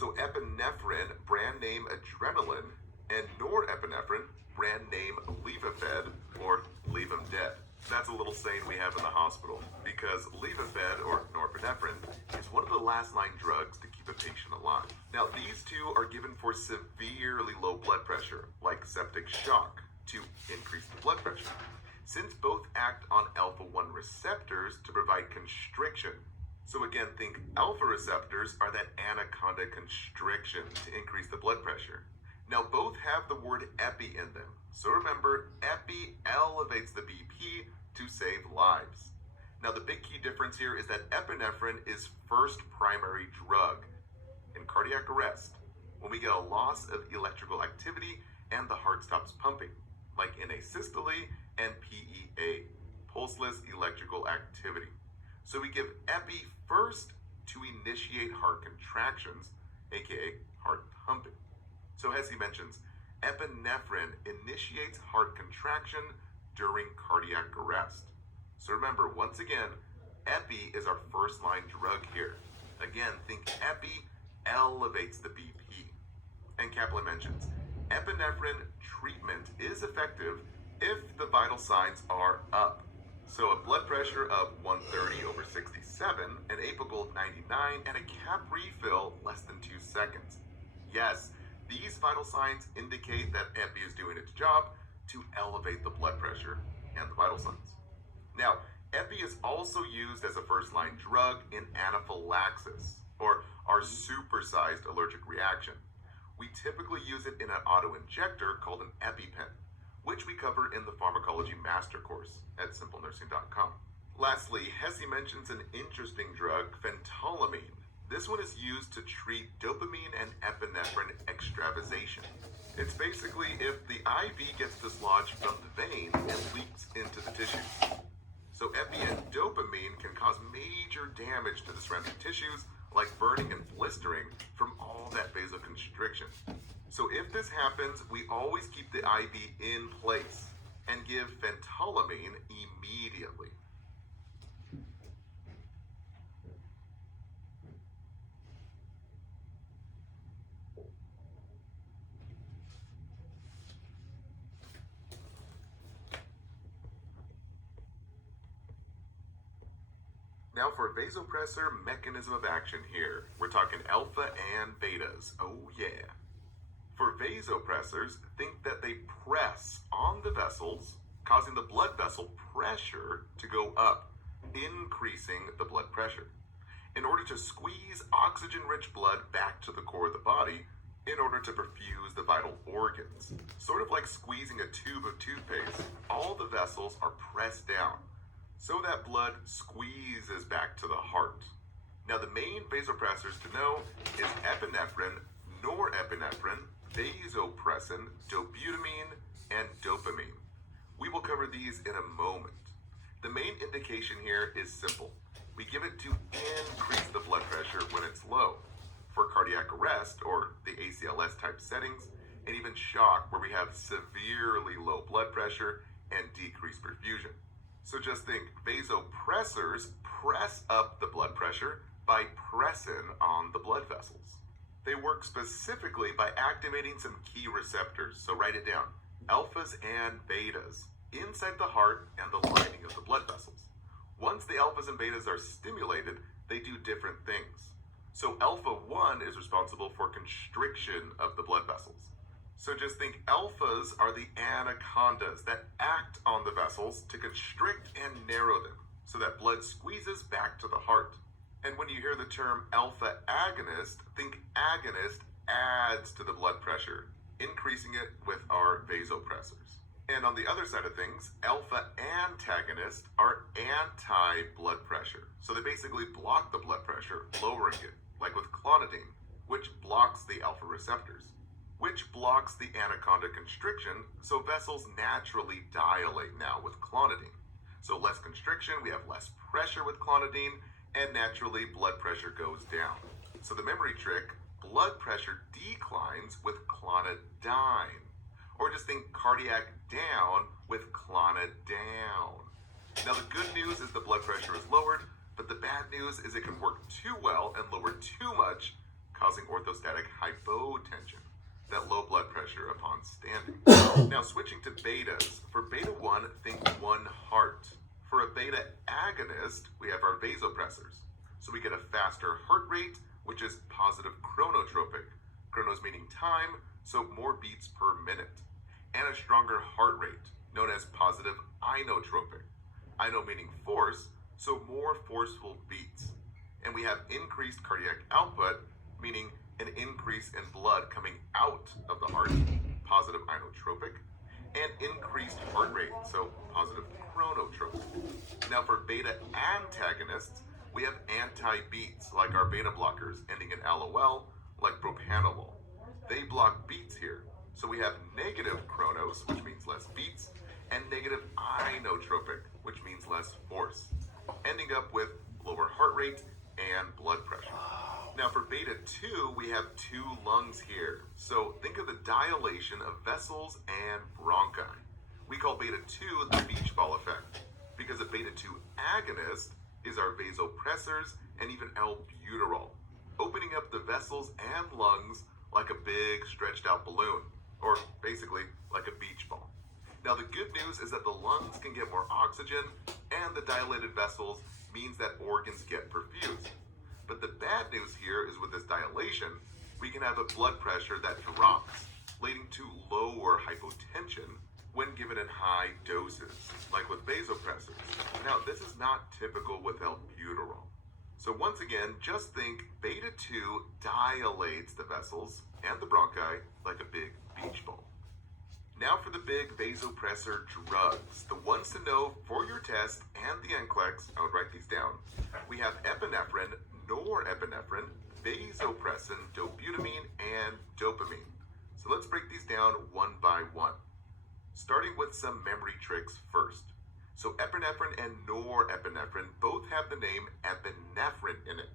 So epinephrine, brand name adrenaline, and norepinephrine, brand name Levophed, or leave 'em dead. That's a little saying we have in the hospital, because Levophed, or norepinephrine, is one of the last line drugs to keep a patient alive. Now, these two are given for severely low blood pressure, like septic shock, to increase the blood pressure. Since both act on alpha-1 receptors to provide constriction. So again, think alpha receptors are that anaconda constriction to increase the blood pressure. Now both have the word epi in them. So remember, epi elevates the BP to save lives. Now the big key difference here is that epinephrine is first primary drug in cardiac arrest, when we get a loss of electrical activity and the heart stops pumping, like in asystole and PEA, pulseless electrical activity. So we give epi first to initiate heart contractions, aka heart pumping. So as he mentions, epinephrine initiates heart contraction during cardiac arrest. So remember, once again, epi is our first line drug here. Again, think epi elevates the BP. And Kaplan mentions, epinephrine treatment is effective if the vital signs are up. So a blood pressure of 130/67, an apical 99, and a cap refill less than 2 seconds. Yes, these vital signs indicate that epi is doing its job to elevate the blood pressure and the vital signs. Now, epi is also used as a first-line drug in anaphylaxis, or our supersized allergic reaction. We typically use it in an auto-injector called an EpiPen, which we cover in the Pharmacology Master Course at simplenursing.com. Lastly, Hesse mentions an interesting drug, phentolamine. This one is used to treat dopamine and epinephrine extravasation. It's basically if the IV gets dislodged from the vein and leaks into the tissues. So epi and dopamine can cause major damage to the surrounding tissues, like burning and blistering from all that vasoconstriction. So if this happens, we always keep the IV in place and give phentolamine immediately. Now for vasopressor mechanism of action here, we're talking alpha and betas. Oh yeah. For vasopressors, think that they press on the vessels, causing the blood vessel pressure to go up, increasing the blood pressure, in order to squeeze oxygen-rich blood back to the core of the body in order to perfuse the vital organs. Sort of like squeezing a tube of toothpaste, all the vessels are pressed down, so that blood squeezes back to the heart. Now the main vasopressors to know is epinephrine, norepinephrine, vasopressin, dobutamine, and dopamine. We will cover these in a moment. The main indication here is simple. We give it to increase the blood pressure when it's low, for cardiac arrest or the ACLS type settings, and even shock where we have severely low blood pressure and decreased perfusion. So just think, vasopressors press up the blood pressure by pressing on the blood vessels. They work specifically by activating some key receptors, so write it down, alphas and betas, inside the heart and the lining of the blood vessels. Once the alphas and betas are stimulated, they do different things. So alpha 1 is responsible for constriction of the blood vessels. So just think alphas are the anacondas that act on the vessels to constrict and narrow them so that blood squeezes back to the heart. And when you hear the term alpha agonist, think agonist adds to the blood pressure, increasing it with our vasopressors. And on the other side of things, alpha antagonists are anti-blood pressure. So they basically block the blood pressure, lowering it, like with clonidine, which blocks the alpha receptors, which blocks the anaconda constriction, so vessels naturally dilate now with clonidine. So less constriction, we have less pressure with clonidine, and naturally blood pressure goes down. So the memory trick, blood pressure declines with clonidine. Or just think cardiac down with clonidine. Now the good news is the blood pressure is lowered, but the bad news is it can work too well and lower too much, causing orthostatic hypotension, that low blood pressure upon standing. Now switching to betas. For beta 1, think one heart. For a beta agonist, we have our vasopressors. So we get a faster heart rate, which is positive chronotropic. Chronos meaning time, so more beats per minute. And a stronger heart rate, known as positive inotropic. Ino meaning force, so more forceful beats. And we have increased cardiac output, meaning an increase in blood coming out of the heart, positive inotropic, and increased heart rate, so positive chronotropic. Now for beta antagonists, we have anti-beats, like our beta blockers ending in LOL, like propanolol. They block beats here. So we have negative chronos, which means less beats, and negative inotropic, which means less force, ending up with lower heart rate and blood pressure. Now for beta 2, we have two lungs here. So think of the dilation of vessels and bronchi. We call beta 2 the beach ball effect, because a beta 2 agonist is our vasopressors and even albuterol, opening up the vessels and lungs like a big stretched out balloon, or basically like a beach ball. Now the good news is that the lungs can get more oxygen, and the dilated vessels means that organs get perfused. But the bad news here is with this dilation, we can have a blood pressure that drops, leading to lower hypotension when given in high doses, like with vasopressors. Now, this is not typical with albuterol. So once again, just think beta 2 dilates the vessels and the bronchi like a big beach ball. Now for the big vasopressor drugs, the ones to know for your test and the NCLEX, I would write these down. We have epinephrine, norepinephrine, vasopressin, dobutamine, and dopamine. So let's break these down one by one. Starting with some memory tricks first. So epinephrine and norepinephrine both have the name epinephrine in it.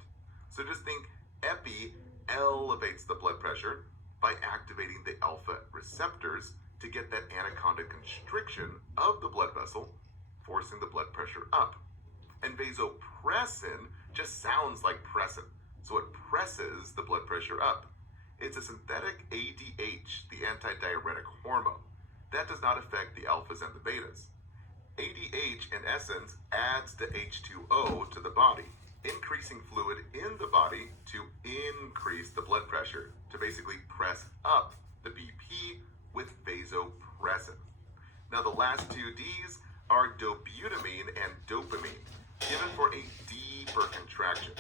So just think epi elevates the blood pressure by activating the alpha receptors to get that anaconda constriction of the blood vessel, forcing the blood pressure up. And vasopressin just sounds like pressin, so it presses the blood pressure up. It's a synthetic ADH, the antidiuretic hormone. That does not affect the alphas and the betas. ADH, in essence, adds the H2O to the body, increasing fluid in the body to increase the blood pressure, to basically press up the BP with vasopressin. Now the last two Ds are dobutamine and dopamine, given for a deeper contraction.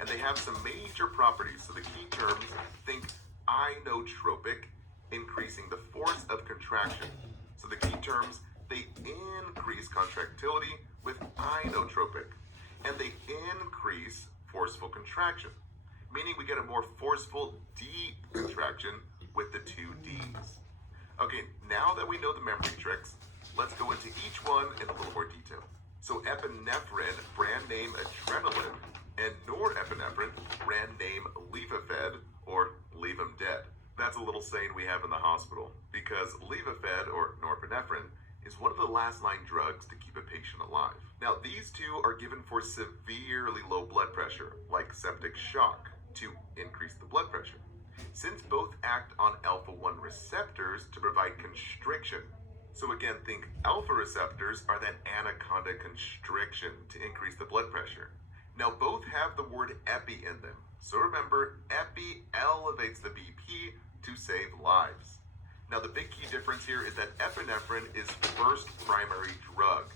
And they have some major properties. So the key terms, think inotropic, increasing the force of contraction. So the key terms, they increase contractility with inotropic, and they increase forceful contraction, meaning we get a more forceful deep contraction with the two Ds. Okay, now that we know the memory tricks, let's go into each one in a little more detail. So epinephrine, brand name adrenaline, and norepinephrine, brand name Levophed, or leave 'em dead. That's a little saying we have in the hospital, because Levophed, or norepinephrine, is one of the last line drugs to keep a patient alive. Now these two are given for severely low blood pressure, like septic shock, to increase the blood pressure. Since both act on alpha-1 receptors to provide constriction. So again, think alpha receptors are that anaconda constriction to increase the blood pressure. Now both have the word epi in them. So remember, epi elevates the BP to save lives. Now the big key difference here is that epinephrine is first primary drug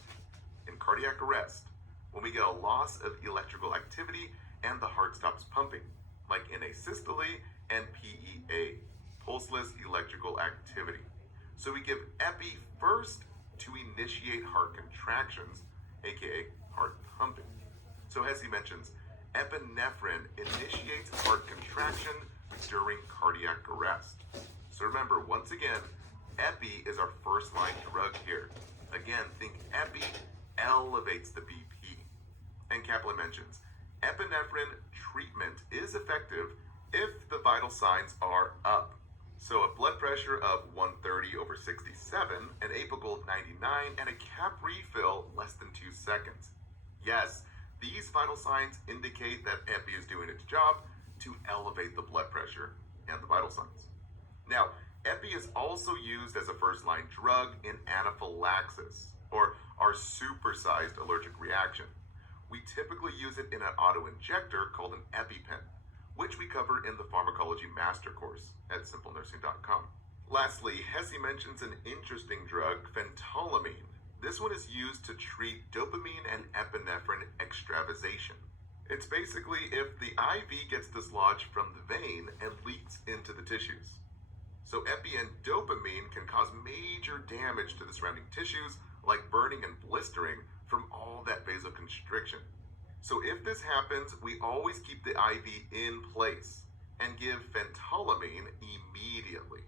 in cardiac arrest, when we get a loss of electrical activity and the heart stops pumping, like in asystole and PEA, pulseless electrical activity. So we give epi first to initiate heart contractions, aka heart pumping. So as he mentions, epinephrine initiates heart contraction during cardiac arrest. So remember, once again, epi is our first line drug here. Again, think epi elevates the BP. And Kaplan mentions, epinephrine treatment is effective if the vital signs are up. So a blood pressure of 130/67, an apical of 99, and a cap refill less than 2 seconds. Yes, these vital signs indicate that epi is doing its job, to elevate the blood pressure and the vital signs. Now, epi is also used as a first-line drug in anaphylaxis, or our supersized allergic reaction. We typically use it in an auto-injector called an EpiPen, which we cover in the Pharmacology Master Course at simplenursing.com. Lastly, Hesse mentions an interesting drug, phentolamine. This one is used to treat dopamine and epinephrine extravasation. It's basically if the IV gets dislodged from the vein and leaks into the tissues. So epi and dopamine can cause major damage to the surrounding tissues, like burning and blistering from all that vasoconstriction. So if this happens, we always keep the IV in place and give phentolamine immediately.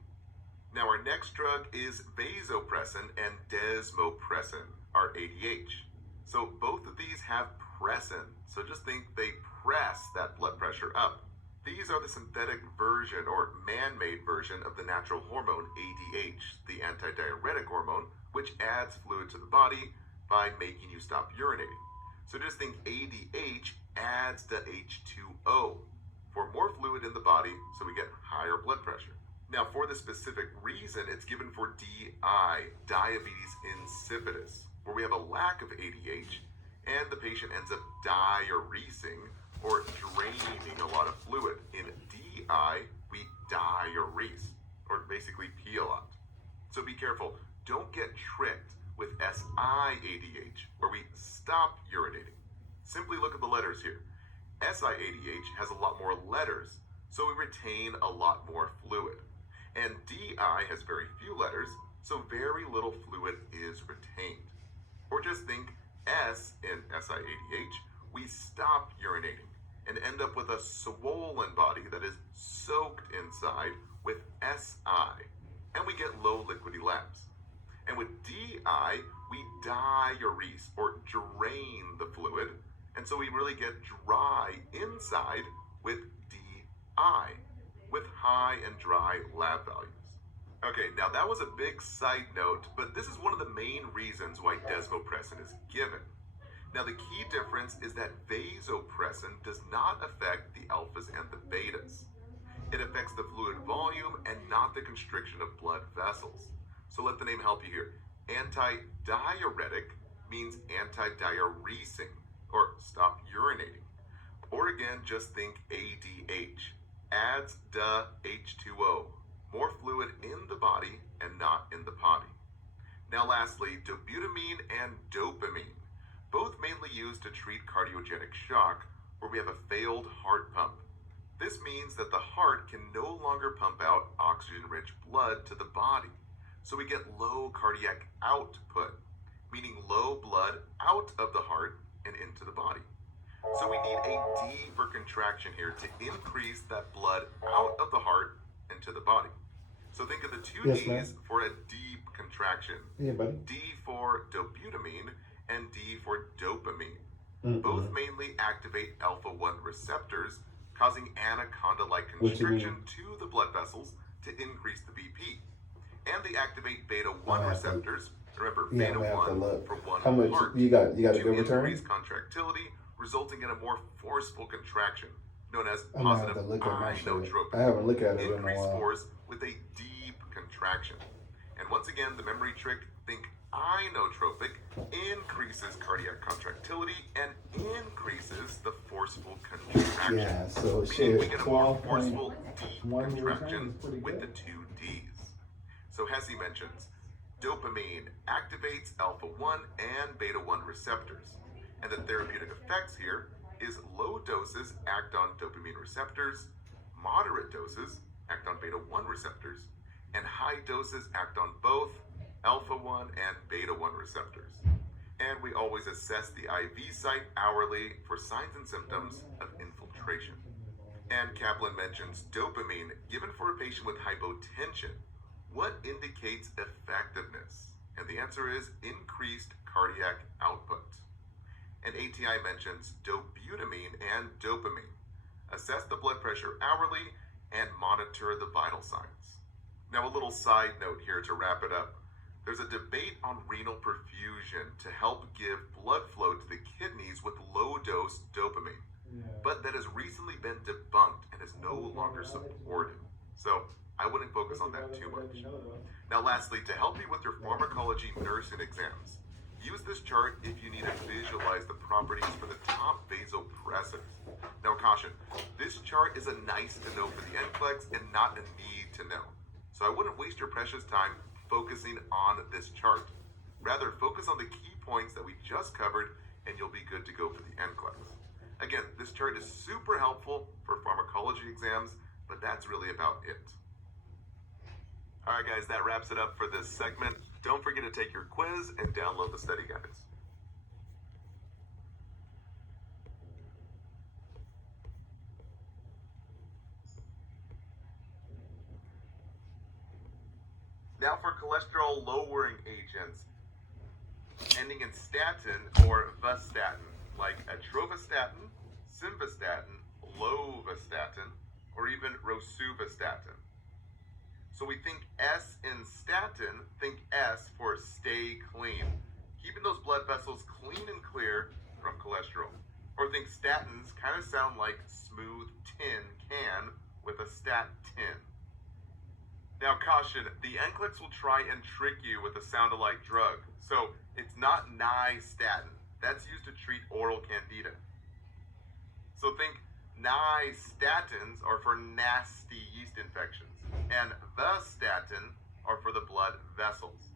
Now our next drug is vasopressin and desmopressin, our ADH. So both of these have pressin, so just think they press that blood pressure up. These are the synthetic version or man-made version of the natural hormone ADH, the antidiuretic hormone, which adds fluid to the body by making you stop urinating. So just think ADH adds to H2O for more fluid in the body, so we get higher blood pressure. Now, for the specific reason, it's given for DI, diabetes insipidus, where we have a lack of ADH and the patient ends up diuresing or draining a lot of fluid. In DI, we diurese, or basically pee a lot. So be careful. Don't get tricked with SIADH, where we stop urinating. Simply look at the letters here. SIADH has a lot more letters, so we retain a lot more fluid. And DI has very few letters, so very little fluid is retained. Or just think S in SIADH, we stop urinating and end up with a swollen body that is soaked inside with SI, and we get low liquid labs. And with DI, we diurese or drain the fluid, and so we really get dry inside with DI, with high and dry lab values. Okay, now that was a big side note, but this is one of the main reasons why desmopressin is given. Now the key difference is that vasopressin does not affect the alphas and the betas. It affects the fluid volume and not the constriction of blood vessels. So let the name help you here. Antidiuretic means anti-diuresing, or stop urinating. Or again, just think ADH, adds H2O, more fluid in the body and not in the potty. Now lastly, dobutamine and dopamine, both mainly used to treat cardiogenic shock, where we have a failed heart pump. This means that the heart can no longer pump out oxygen-rich blood to the body, so we get low cardiac output, meaning low blood out of the heart and into the body. So we need a deeper contraction here to increase that blood out of the heart and to the body. So think of the two D's for a deep contraction. Yeah, buddy. D for dobutamine and D for dopamine. Both mainly activate alpha-1 receptors, causing anaconda-like constriction to the blood vessels to increase the BP. And they activate beta-1 receptors. Remember, beta-1 for one How much heart you got a to good return? increase contractility, resulting in a more forceful contraction, known as I'm gonna have positive to look at my shit. inotropic. I haven't looked at it in a Increase while. force with a deep contraction. And once again, the memory trick, think inotropic, increases cardiac contractility and increases the forceful contraction. Yeah, so Meaning shit, we get a more 12.1 forceful deep return contraction is pretty with the good. two Ds. So Hesse mentions dopamine activates alpha-1 and beta-1 receptors. And the therapeutic effects here is low doses act on dopamine receptors, moderate doses act on beta-1 receptors, and high doses act on both alpha-1 and beta-1 receptors. And we always assess the IV site hourly for signs and symptoms of infiltration. And Kaplan mentions dopamine given for a patient with hypotension. What indicates effectiveness? And the answer is increased cardiac output. And ATI mentions dobutamine and dopamine. Assess the blood pressure hourly and monitor the vital signs. Now a little side note here to wrap it up. There's a debate on renal perfusion to help give blood flow to the kidneys with low-dose dopamine. but that has recently been debunked and is no longer supported. So I wouldn't focus on that too much. Now lastly, to help you with your pharmacology nursing exams, use this chart if you need to visualize the properties for the top vasopressors. Now caution, this chart is a nice to know for the NCLEX and not a need to know. So I wouldn't waste your precious time focusing on this chart. Rather, focus on the key points that we just covered and you'll be good to go for the NCLEX. Again, this chart is super helpful for pharmacology exams, but that's really about it. All right, guys, that wraps it up for this segment. Don't forget to take your quiz and download the study guides. Now for cholesterol lowering agents ending in statin or vastatin, like atorvastatin, simvastatin, lovastatin, or even rosuvastatin. So we think S in statin, think S for stay clean, keeping those blood vessels clean and clear from cholesterol. Or think statins kind of sound like smooth tin can with a stat tin. Now caution, the NCLEX will try and trick you with a sound-alike drug. So it's not nystatin. That's used to treat oral candida. So think nystatins are for nasty yeast infections, and vastatin are for the blood vessels.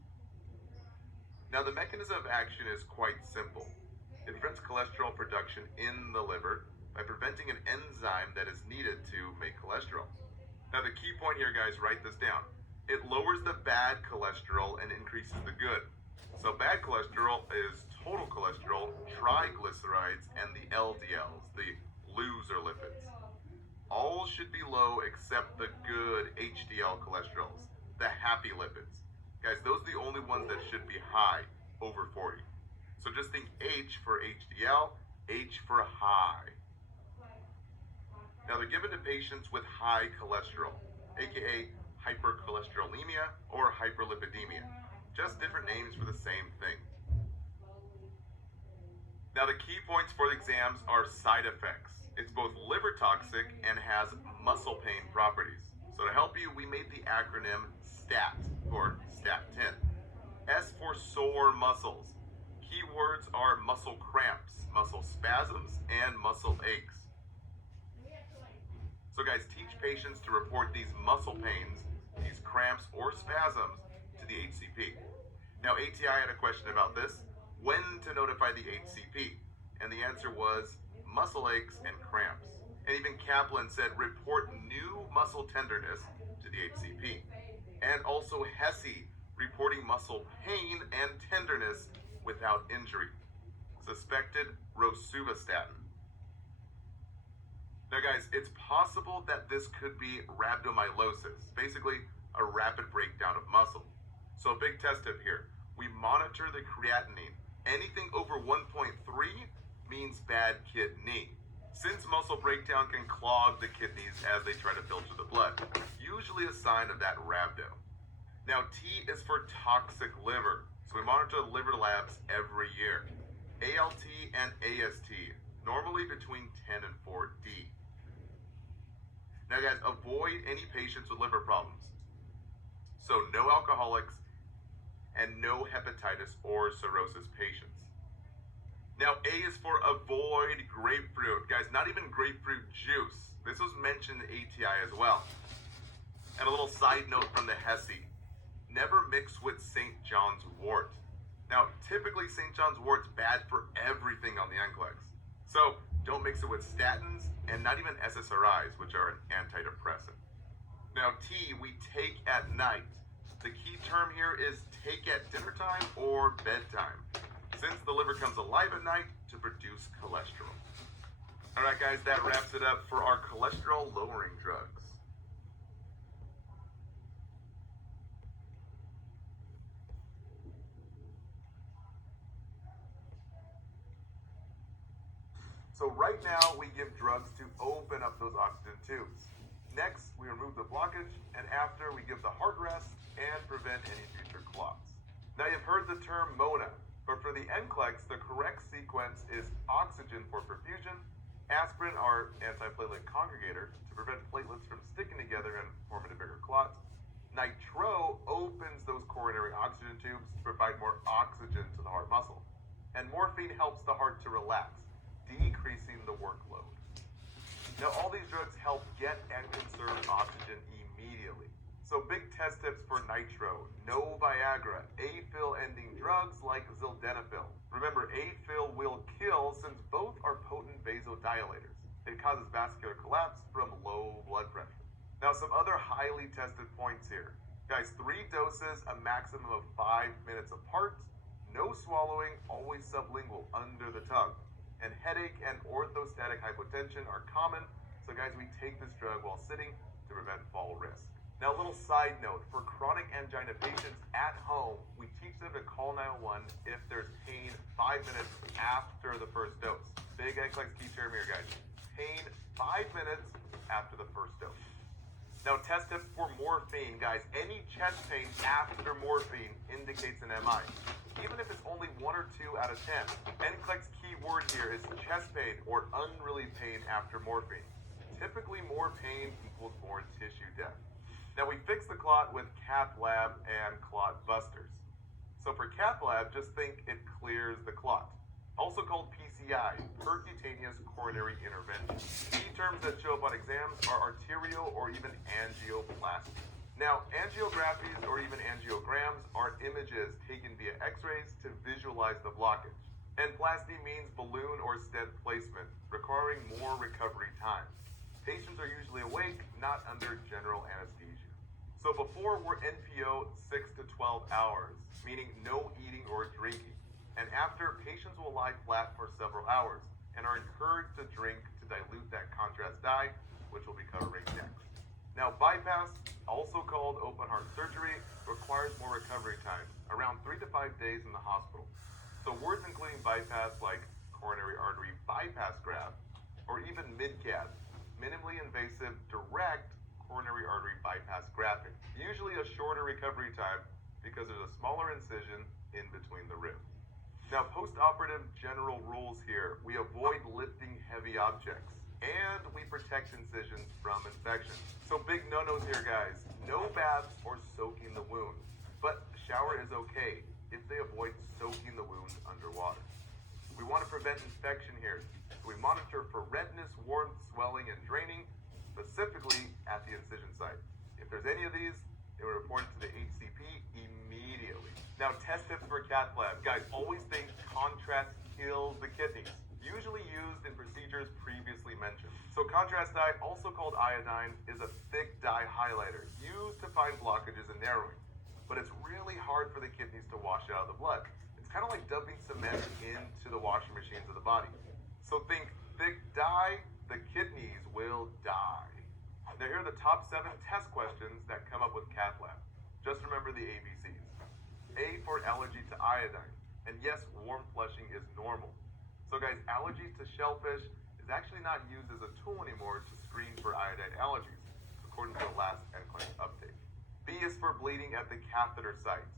Now the mechanism of action is quite simple. It prevents cholesterol production in the liver by preventing an enzyme that is needed to make cholesterol. Now the key point here, guys, write this down. It lowers the bad cholesterol and increases the good. So bad cholesterol is total cholesterol, triglycerides, and the LDLs, the loser lipids. All should be low except the good HDL cholesterols, the happy lipids. Guys, those are the only ones that should be high, over 40. So just think H for HDL, H for high. Now they're given to patients with high cholesterol, aka hypercholesterolemia or hyperlipidemia. Just different names for the same thing. Now the key points for the exams are side effects. It's both liver toxic and has muscle pain properties. So to help you, we made the acronym STAT for statin. S for sore muscles. Keywords are muscle cramps, muscle spasms, and muscle aches. So guys, teach patients to report these muscle pains, these cramps or spasms to the HCP. Now ATI had a question about this, when to notify the HCP, and the answer was muscle aches and cramps. And even Kaplan said report new muscle tenderness to the HCP. And also HESI, reporting muscle pain and tenderness without injury. Suspected rosuvastatin. Now guys, it's possible that this could be rhabdomyolysis, basically a rapid breakdown of muscle. So a big test tip here. We monitor the creatinine. Anything over 1.3 means bad kidney. Since muscle breakdown can clog the kidneys as they try to filter the blood, usually a sign of that rhabdo. Now T is for toxic liver. So we monitor the liver labs every year. ALT and AST, normally between 10 and 4D. Now guys, avoid any patients with liver problems. So no alcoholics and no hepatitis or cirrhosis patients. Now A is for avoid grapefruit. Guys, not even grapefruit juice. This was mentioned in ATI as well. And a little side note from the HESI. Never mix with St. John's wort. Now, typically St. John's wort's bad for everything on the NCLEX. So don't mix it with statins and not even SSRIs, which are an antidepressant. Now T, we take at night. The key term here is take at dinner time or bedtime, since the liver comes alive at night to produce cholesterol. All right, guys, that wraps it up for our cholesterol lowering drugs. So right now, we give drugs to open up those oxygen tubes. Next, we remove the blockage, and after, we give the heart rest and prevent any future clots. Now, you've heard the term MONA, but for the NCLEX, the correct sequence is oxygen for perfusion, Aspirin, our antiplatelet conjugator, to prevent platelets from sticking together and forming bigger clots. Nitro opens those coronary oxygen tubes to provide more oxygen to the heart muscle. And morphine helps the heart to relax, decreasing the workload. Now, all these drugs help get and conserve oxygen immediately. So big test tips for nitro: no Viagra, afil-ending drugs like sildenafil. Remember, afil will kill since both are potent vasodilators. It causes vascular collapse from low blood pressure. Now, some other highly tested points here. Guys, 3 doses, a maximum of 5 minutes apart. No swallowing, always sublingual, under the tongue. And headache and orthostatic hypotension are common, so guys, we take this drug while sitting to prevent fall risk. Now, a little side note, for chronic angina patients at home, we teach them to call 911 if there's pain 5 minutes after the first dose. Big NCLEX key term here, guys. Pain 5 minutes after the first dose. Now, test tips for morphine, guys. Any chest pain after morphine indicates an MI, even if it's only 1 or 2 out of 10. NCLEX key word here is chest pain or unrelieved pain after morphine. Typically, more pain equals more tissue death. Now, we fix the clot with cath lab and clot busters. So for cath lab, just think it clears the clot. Also called PCI, percutaneous coronary intervention. Key terms that show up on exams are arterial or even angioplasty. Now, angiographies or even angiograms are images taken via x-rays to visualize the blockage. And plasty means balloon or stent placement, requiring more recovery time. Patients are usually awake, not under general anesthesia. So before, we're NPO 6 to 12 hours, meaning no eating or drinking. And after, patients will lie flat for several hours and are encouraged to drink to dilute that contrast dye, which we'll be covering next. Now, bypass, also called open heart surgery, requires more recovery time, around 3 to 5 days in the hospital. So words including bypass like coronary artery bypass graft, or even mid-cath, minimally invasive direct coronary artery bypass grafting. Usually a shorter recovery time because there's a smaller incision in between the ribs. Now, post-operative general rules here. We avoid lifting heavy objects, and we protect incisions from infection. So big no-nos here, guys. No baths or soaking the wound, but the shower is okay if they avoid soaking the wound underwater. We want to prevent infection here, so we monitor for redness, warmth, swelling, and draining, specifically at the incision site. If there's any of these, they were reported to the HCP immediately. Now, test tips for cath lab. Guys, always think contrast kills the kidneys, usually used in procedures previously mentioned. So contrast dye, also called iodine, is a thick dye highlighter used to find blockages and narrowing. But it's really hard for the kidneys to wash out of the blood. It's kind of like dumping cement into the washing machines of the body. So think thick dye, the kidneys will die. Now, here are the top 7 test questions that come up with cath lab. Just remember the ABCs. A for allergy to iodine. And yes, warm flushing is normal. So guys, allergies to shellfish is actually not used as a tool anymore to screen for iodine allergies, according to the last NCLEX update. B is for bleeding at the catheter sites.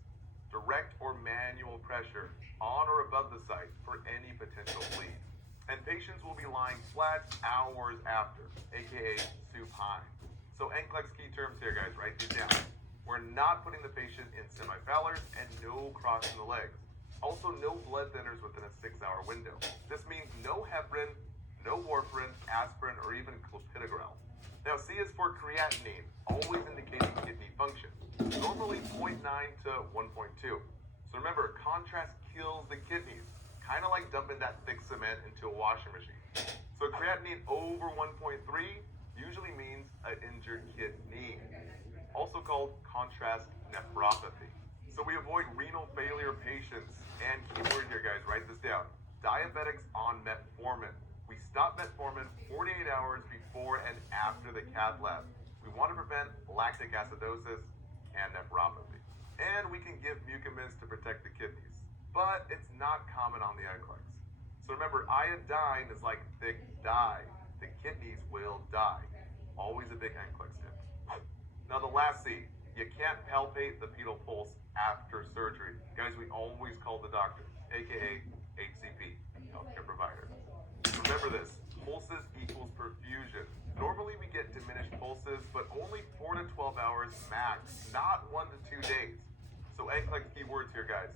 Direct or manual pressure on or above the site for any potential bleed. And patients will be lying flat hours after, aka supine. So NCLEX key terms here, guys, write these down. We're not putting the patient in semi-Fowlers and no crossing the legs. Also, no blood thinners within a 6-hour window. This means no heparin, no warfarin, aspirin, or even clopidogrel. Now, C is for creatinine, always indicating kidney function. Normally 0.9 to 1.2. So remember, contrast kills the kidneys, kind of like dumping that thick cement into a washing machine. So creatinine over 1.3 usually means an injured kidney, also called contrast nephropathy. So we avoid renal failure patients, and keyword here, guys, write this down. Diabetics on metformin. We stop metformin 48 hours before and after the cath lab. We want to prevent lactic acidosis and nephropathy. And we can give mucimins to protect the kidneys, but it's not common on the NCLEX. So remember, iodine is like thick dye. The kidneys will die. Always a big NCLEX tip. Now the last C, you can't palpate the pedal pulse after surgery. Guys, we always call the doctor, aka HCP, healthcare provider. Remember this, pulses equals perfusion. Normally we get diminished pulses, but only 4 to 12 hours max, not 1 to 2 days. So NCLEX keywords here, guys.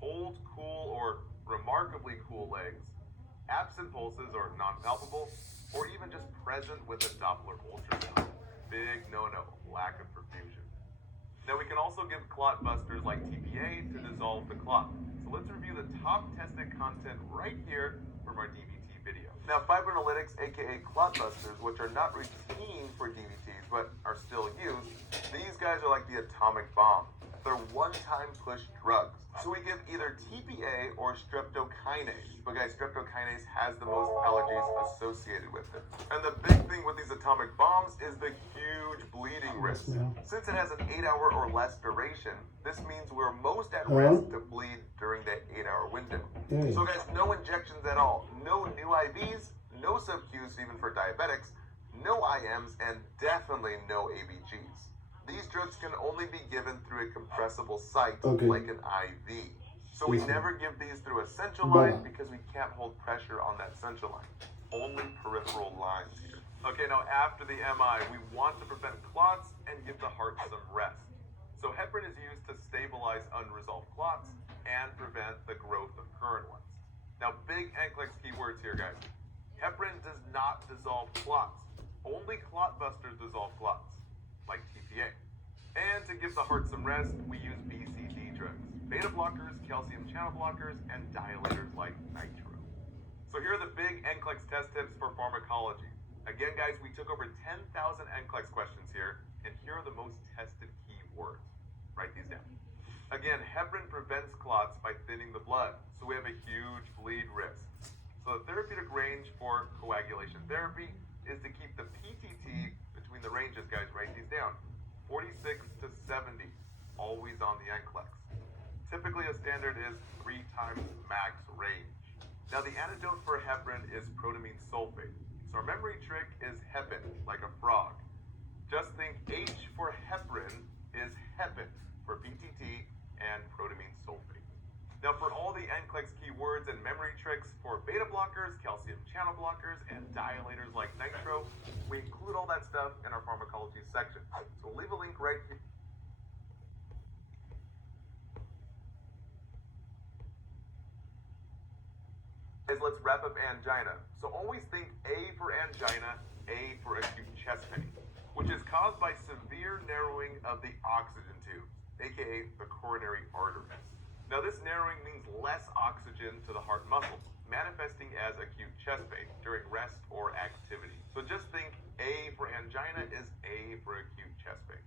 Cold, cool, or remarkably cool legs, absent pulses or non-palpable, or even just present with a Doppler ultrasound. Big no-no, lack of perfusion. Now we can also give clot busters like TPA to dissolve the clot. So let's review the top tested content right here from our DVT video. Now fibrinolytics, aka clot busters, which are not routine for DVTs but are still used, these guys are like the atomic bomb. They're one-time push drugs. So we give either TPA or streptokinase. But guys, streptokinase has the most allergies associated with it. And the big thing with these atomic bombs is the huge bleeding risk. Since it has an 8-hour or less duration, this means we're most at risk to bleed during that 8-hour window. So guys, no injections at all. No new IVs, no sub-Qs even for diabetics, no IMs, and definitely no ABGs. These drugs can only be given through a compressible site, like an IV. So we never give these through a central line because we can't hold pressure on that central line. Only peripheral lines here. Okay, now after the MI, we want to prevent clots and give the heart some rest. So heparin is used to stabilize unresolved clots and prevent the growth of current ones. Now big NCLEX keywords here, guys. Heparin does not dissolve clots. Only clot busters dissolve clots, like TPA. And to give the heart some rest, we use BCD drugs, beta blockers, calcium channel blockers, and dilators like nitro. So here are the big NCLEX test tips for pharmacology. Again, guys, we took over 10,000 NCLEX questions here, and here are the most tested keywords. Write these down. Again, heparin prevents clots by thinning the blood, so we have a huge bleed risk. So the therapeutic range for coagulation therapy is to keep the PTT between the ranges, guys, write these down. 46 to 70, always on the NCLEX. Typically a standard is 3 times max range. Now the antidote for heparin is protamine sulfate. So our memory trick is hepin, like a frog. Just think H for heparin is hepin for PTT and protamine sulfate. Now for all the NCLEX keywords and memory tricks for beta blockers, calcium channel blockers, and dilators like nitro, we include all that stuff in our pharmacology section. So we'll leave a link right here. Let's wrap up angina. So always think A for angina, A for acute chest pain, which is caused by severe narrowing of the oxygen tubes, aka the coronary arteries. Now this narrowing means less oxygen to the heart muscle, manifesting as acute chest pain during rest or activity. So just think A for angina is A for acute chest pain.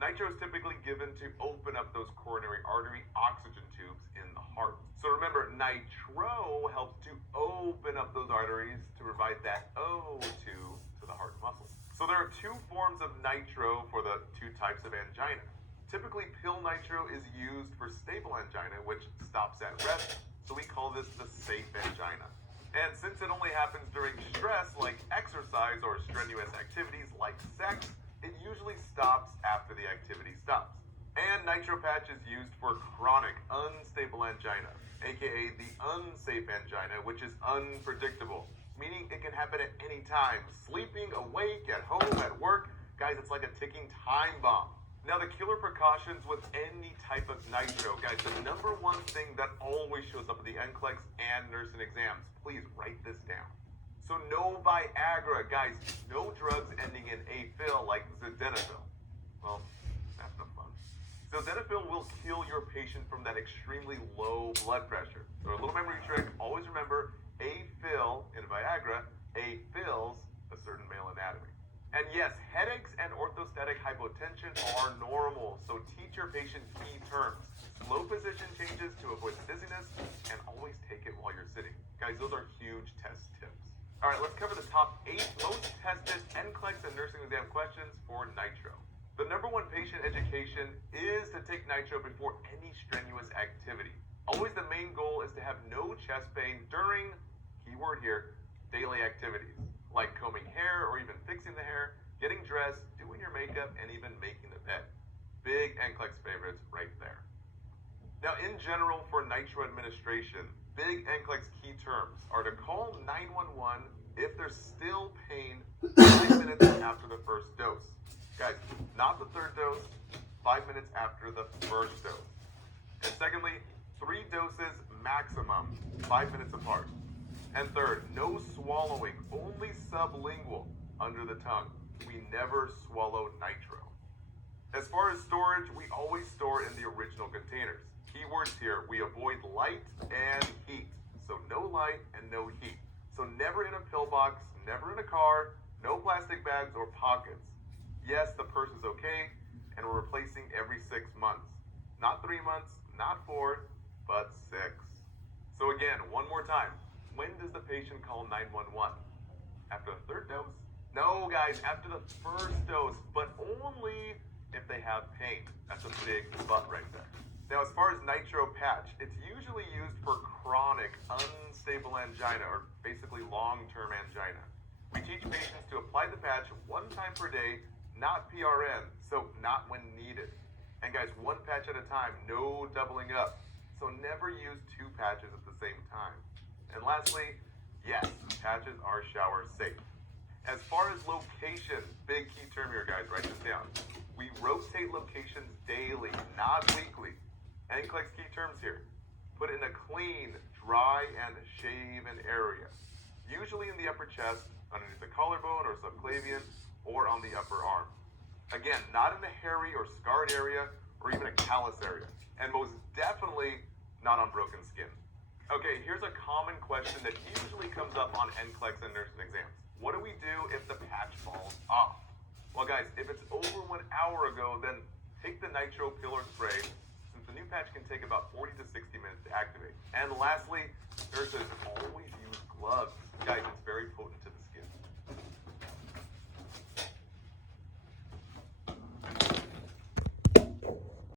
Nitro is typically given to open up those coronary artery oxygen tubes in the heart. So remember, nitro helps to open up those arteries to provide that O2 to the heart muscle. So there are 2 forms of nitro for the 2 types of angina. Typically, pill nitro is used for stable angina, which stops at rest, so we call this the safe angina. And since it only happens during stress, like exercise or strenuous activities like sex, it usually stops after the activity stops. And nitro patch is used for chronic unstable angina, aka the unsafe angina, which is unpredictable, meaning it can happen at any time, sleeping, awake, at home, at work. Guys, it's like a ticking time bomb. Now the killer precautions with any type of nitro, guys, the number 1 thing that always shows up at the NCLEX and nursing exams, please write this down. So no Viagra, guys, no drugs ending in afil like sildenafil. Well, that's no fun. Sildenafil will kill your patient from that extremely low blood pressure. So a little memory trick, always remember afil in Viagra, afils a certain male anatomy. And yes, headaches and orthostatic hypotension are normal, so teach your patient key terms. Slow position changes to avoid the dizziness, and always take it while you're sitting. Guys, those are huge test tips. All right, let's cover the top 8 most tested NCLEX and nursing exam questions for nitro. The number 1 patient education is to take nitro before any strenuous activity. Always the main goal is to have no chest pain during, keyword here, daily activities, like combing hair or even fixing the hair, getting dressed, doing your makeup, and even making the bed. Big NCLEX favorites right there. Now, in general, for nitro administration, big NCLEX key terms are to call 911 if there's still pain 5 minutes after the first dose. Guys, not the third dose, 5 minutes after the first dose. And secondly, 3 doses maximum, 5 minutes apart. And third, no swallowing, only sublingual, under the tongue. We never swallow nitro. As far as storage, we always store in the original containers. Keywords here, we avoid light and heat. So no light and no heat. So never in a pill box, never in a car, no plastic bags or pockets. Yes, the purse is okay, and we're replacing every 6 months. Not 3 months, not 4, but 6. So again, one more time. When does the patient call 911? After the third dose? No, guys, after the first dose, but only if they have pain. That's a big but right there. Now, as far as nitro patch, it's usually used for chronic, unstable angina, or basically long-term angina. We teach patients to apply the patch 1 time per day, not PRN, so not when needed. And guys, 1 patch at a time, no doubling up. So never use 2 patches at the same time. And lastly, yes, patches are shower safe. As far as location, big key term here, guys, write this down. We rotate locations daily, not weekly. NCLEX key terms here. Put it in a clean, dry, and shaven area. Usually in the upper chest, underneath the collarbone or subclavian, or on the upper arm. Again, not in the hairy or scarred area, or even a callus area. And most definitely not on broken skin. Okay, here's a common question that usually comes up on NCLEX and nursing exams. What do we do if the patch falls off? Well, guys, if it's over 1 hour ago, then take the nitro pill or spray, since the new patch can take about 40 to 60 minutes to activate. And lastly, nurses always use gloves. Guys,